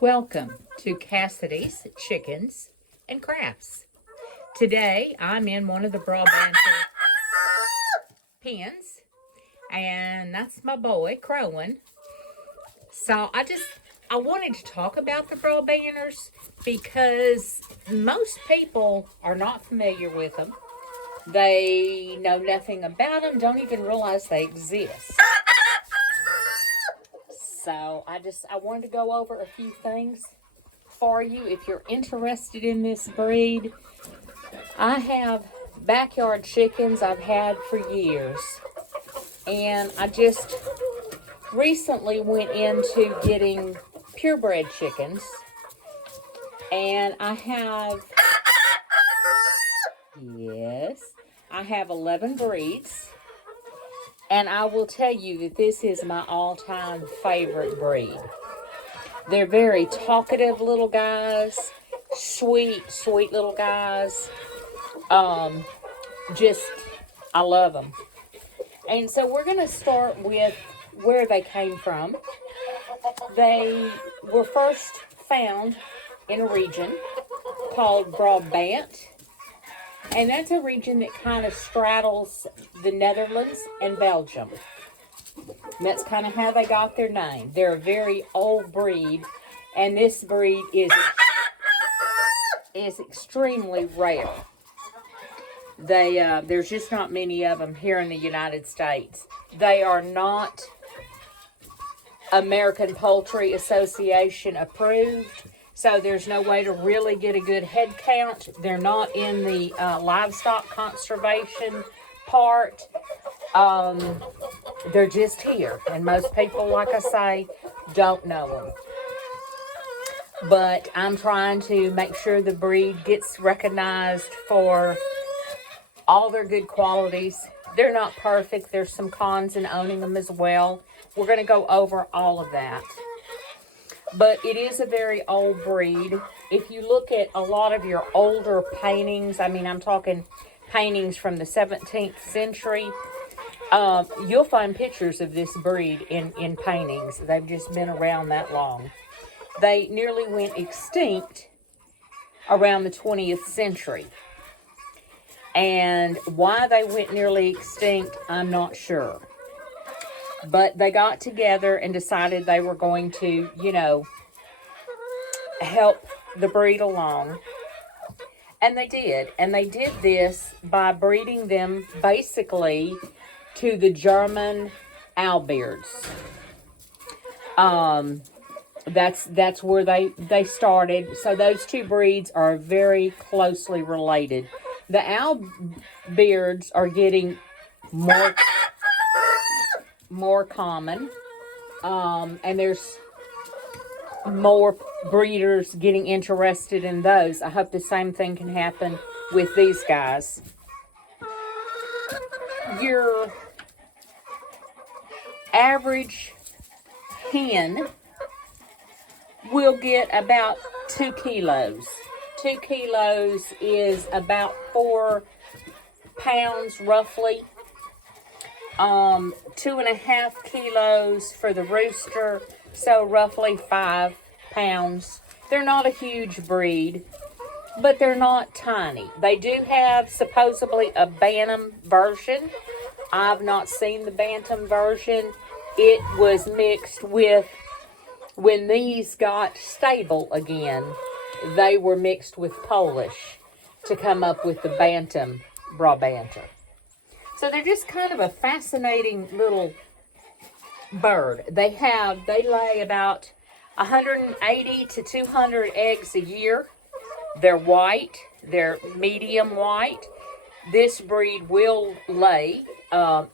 Welcome to Cassidy's Chickens and Crafts. Today I'm in one of the Brabanter pens, and that's my boy crowing. So I wanted to talk about the Brabanters because most people are not familiar with them. They know nothing about them, don't even realize they exist. So I wanted to go over a few things for you if you're interested in this breed. I have backyard chickens I've had for years, and I just recently went into getting purebred chickens, and I have 11 breeds. And I will tell you that this is my all-time favorite breed. They're very talkative little guys, sweet little guys. I love them. And so we're going to start with where they came from. They were first found in a region called Brabant. And that's a region that kind of straddles the Netherlands and Belgium. And that's kind of how they got their name. They're a very old breed, and this breed is extremely rare. There's just not many of them here in the United States. They are not American Poultry Association approved. So there's no way to really get a good head count. They're not in the livestock conservation part. They're just here. And most people, like I say, don't know them. But I'm trying to make sure the breed gets recognized for all their good qualities. They're not perfect. There's some cons in owning them as well. We're going to go over all of that. But it is a very old breed. If you look at a lot of your older paintings, I'm talking paintings from the 17th century, you'll find pictures of this breed in paintings. They've just been around that long. They nearly went extinct around the 20th century. And why they went nearly extinct, I'm not sure. But they got together and decided they were going to, help the breed along. And they did. And they did this by breeding them basically to the German Owlbeards. That's where they started. So those two breeds are very closely related. The Owlbeards are getting more common, and there's more breeders getting interested in those. I hope the same thing can happen with these guys. Your average hen will get about 2 kilos. 2 kilos is about 4 pounds roughly. 2.5 kilos for the rooster, so roughly 5 pounds. They're not a huge breed, but they're not tiny. They do have supposedly a bantam version. I've not seen the bantam version. It was mixed with, when these got stable again, they were mixed with Polish to come up with the bantam Brabanter. So they're just kind of a fascinating little bird. They lay about 180 to 200 eggs a year. They're white. They're medium white. This breed will lay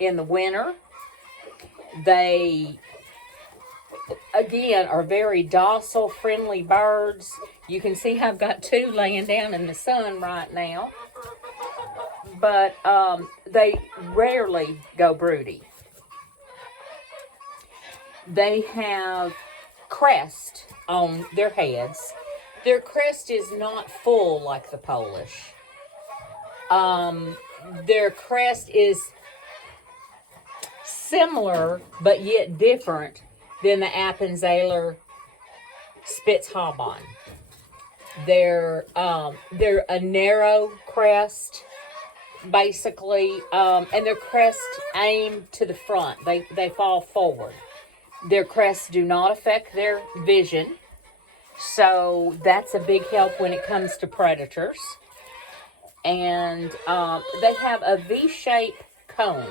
in the winter. They, again, are very docile, friendly birds. You can see I've got 2 laying down in the sun right now. But they rarely go broody. They have crest on their heads. Their crest is not full like the Polish. Their crest is similar but yet different than the Appenzeller Spitzhauben. They're a narrow crest, basically, and their crests aim to the front. They fall forward. Their crests do not affect their vision, so that's a big help when it comes to predators. And they have a V-shaped cone.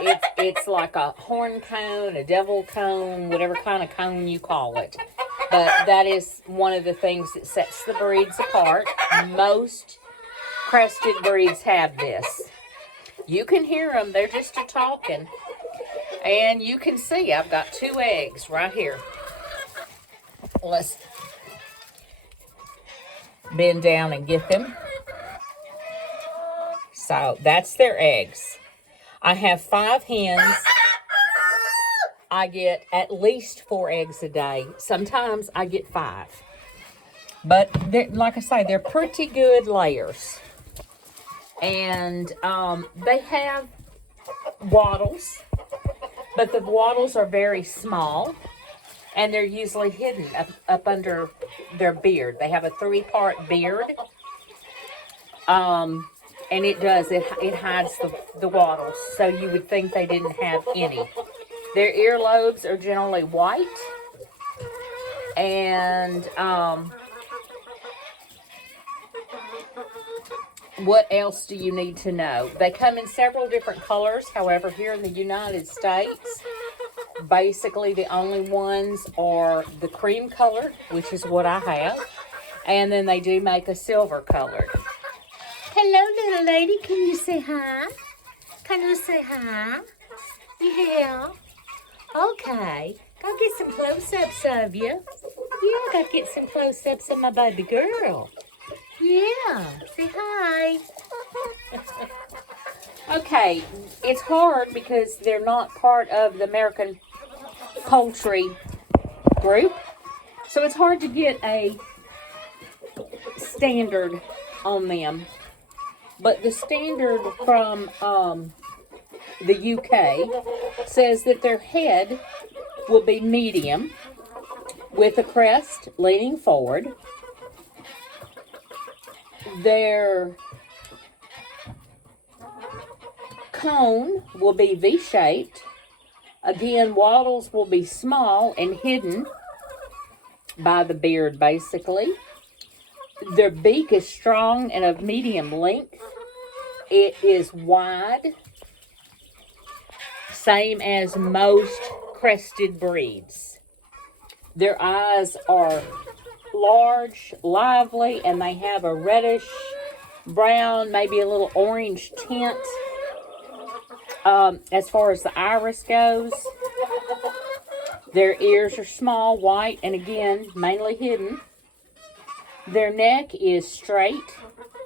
It's like a horn cone, a devil cone, whatever kind of cone you call it. But that is one of the things that sets the breeds apart. Most crested breeds have this. You can hear them. They're just a-talking. And you can see I've got 2 eggs right here. Let's bend down and get them. So that's their eggs. I have 5 hens. I get at least 4 eggs a day. Sometimes I get 5. But like I say, they're pretty good layers. And they have wattles, but the wattles are very small, and they're usually hidden up under their beard. They have a 3-part beard, and it hides the wattles, so you would think they didn't have any. Their earlobes are generally white, and what else do you need to know? They come in several different colors. However, here in the United States, basically the only ones are the cream color, which is what I have, and then they do make a silver colored. Hello, little lady. Can you say hi? Can you say hi? Yeah. Okay. Go get some close-ups of you. Yeah, go get some close-ups of my baby girl. Yeah. Say hi. Okay. It's hard because they're not part of the American poultry group. So it's hard to get a standard on them. But the standard from the UK says that their head will be medium with a crest leaning forward. Their cone will be V-shaped. Again, wattles will be small and hidden by the beard, basically. Their beak is strong and of medium length. It is wide, same as most crested breeds. Their eyes are large, lively, and they have a reddish brown, maybe a little orange tint as far as the iris goes. Their ears are small, white, and again, mainly hidden. Their neck is straight,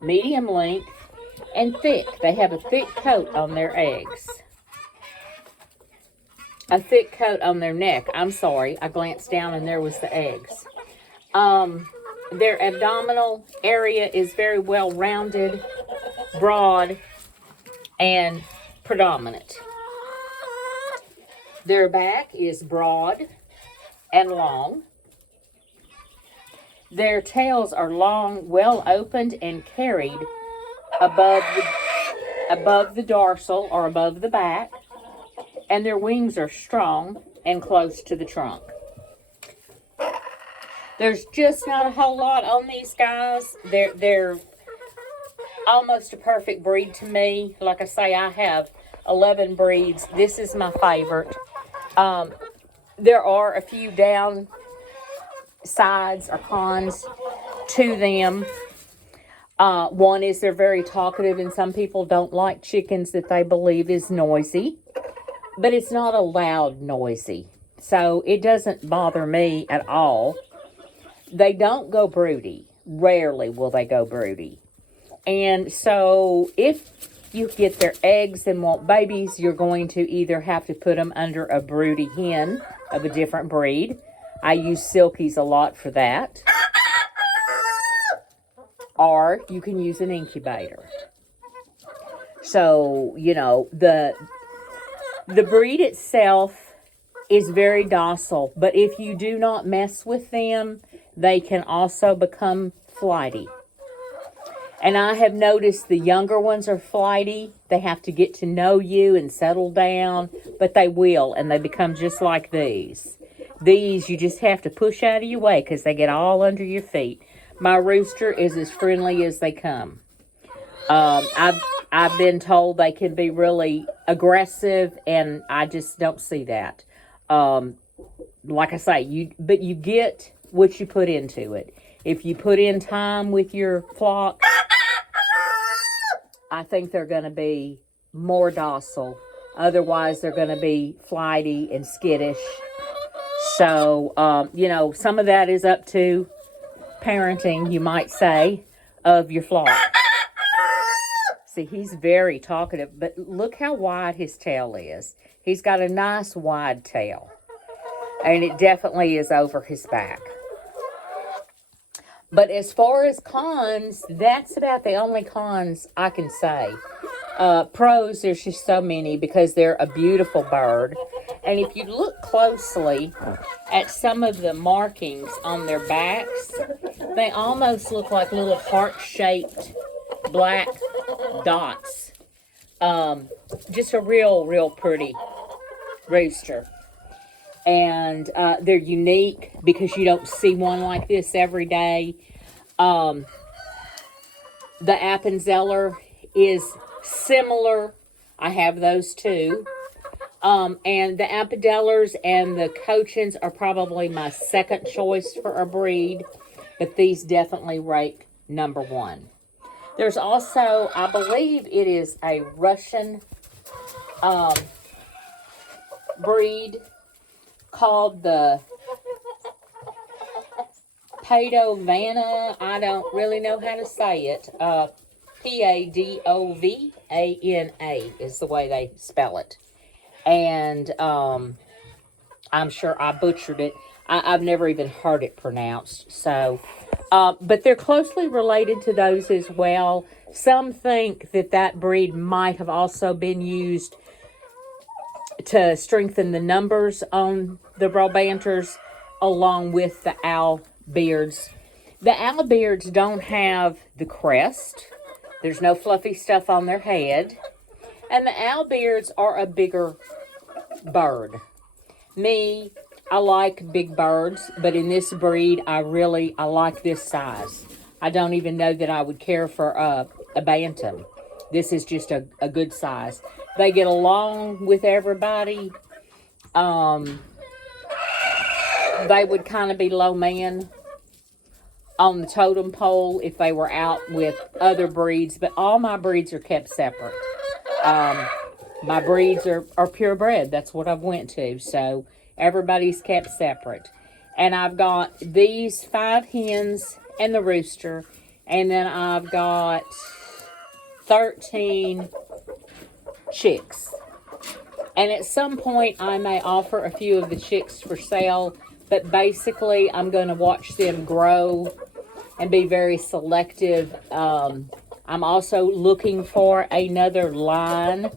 medium length, and thick. They have a thick coat on their eggs. A thick coat on their neck. I'm sorry, I glanced down and there was the eggs. Their abdominal area is very well rounded, broad, and predominant. Their back is broad and long. Their tails are long, well opened, and carried above the dorsal or above the back, and their wings are strong and close to the trunk. There's just not a whole lot on these guys. They're almost a perfect breed to me. Like I say, I have 11 breeds. This is my favorite. There are a few down sides or cons to them. One is they're very talkative, and some people don't like chickens that they believe is noisy, but it's not a loud noisy, so it doesn't bother me at all. They don't go broody. Rarely will they go broody. And so if you get their eggs and want babies, you're going to either have to put them under a broody hen of a different breed. I use Silkies a lot for that. Or you can use an incubator. So, you know, the breed itself is very docile. But if you do not mess with them, they can also become flighty. And I have noticed the younger ones are flighty. They have to get to know you and settle down, but they will, and they become just like these. These, you just have to push out of your way because they get all under your feet. My rooster is as friendly as they come. I've been told they can be really aggressive, and I just don't see that. Like I say, but you get what you put into it. If you put in time with your flock, I think they're going to be more docile. Otherwise, they're going to be flighty and skittish. So, you know, some of that is up to parenting, you might say, of your flock. See, he's very talkative, but look how wide his tail is. He's got a nice wide tail, and it definitely is over his back. But as far as cons, that's about the only cons I can say. Pros, there's just so many because they're a beautiful bird. And if you look closely at some of the markings on their backs, they almost look like little heart-shaped black dots. Just a real pretty rooster. And they're unique because you don't see one like this every day. The Appenzeller is similar. I have those too. And the Appenzellers and the Cochins are probably my second choice for a breed. But these definitely rank number one. There's also, I believe it is a Russian breed called the Padovana. I don't really know how to say it. Padovana is the way they spell it. And I'm sure I butchered it. I've never even heard it pronounced. So, but they're closely related to those as well. Some think that that breed might have also been used to strengthen the numbers on the Brabanters along with the Owlbeards. The Owlbeards don't have the crest. There's no fluffy stuff on their head. And the Owlbeards are a bigger bird. Me, I like big birds, but in this breed, I like this size. I don't even know that I would care for a bantam. This is just a good size. They get along with everybody. They would kind of be low man on the totem pole if they were out with other breeds, but all my breeds are kept separate. My breeds are purebred. That's what I've went to. So everybody's kept separate. And I've got these 5 hens and the rooster. And then I've got 13 chicks. And at some point, I may offer a few of the chicks for sale. But basically, I'm going to watch them grow and be very selective. I'm also looking for another line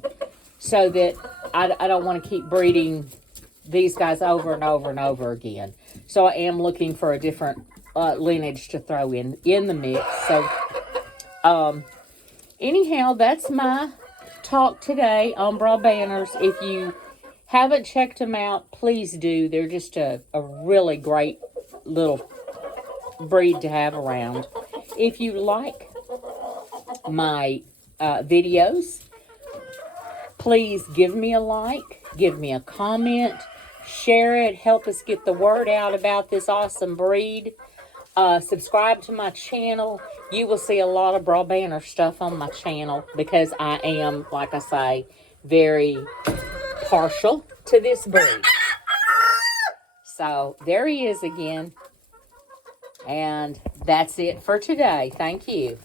so that I don't want to keep breeding these guys over and over and over again. So I am looking for a different lineage to throw in the mix. So anyhow, that's my talk today on Brabanters. If you haven't checked them out, please do. They're just a really great little breed to have around. If you like my videos, please give me a like, give me a comment, share it, help us get the word out about this awesome breed. Subscribe to my channel. You will see a lot of Brabanter stuff on my channel because I am, like I say, very partial to this breed. So there he is again. And that's it for today. Thank you.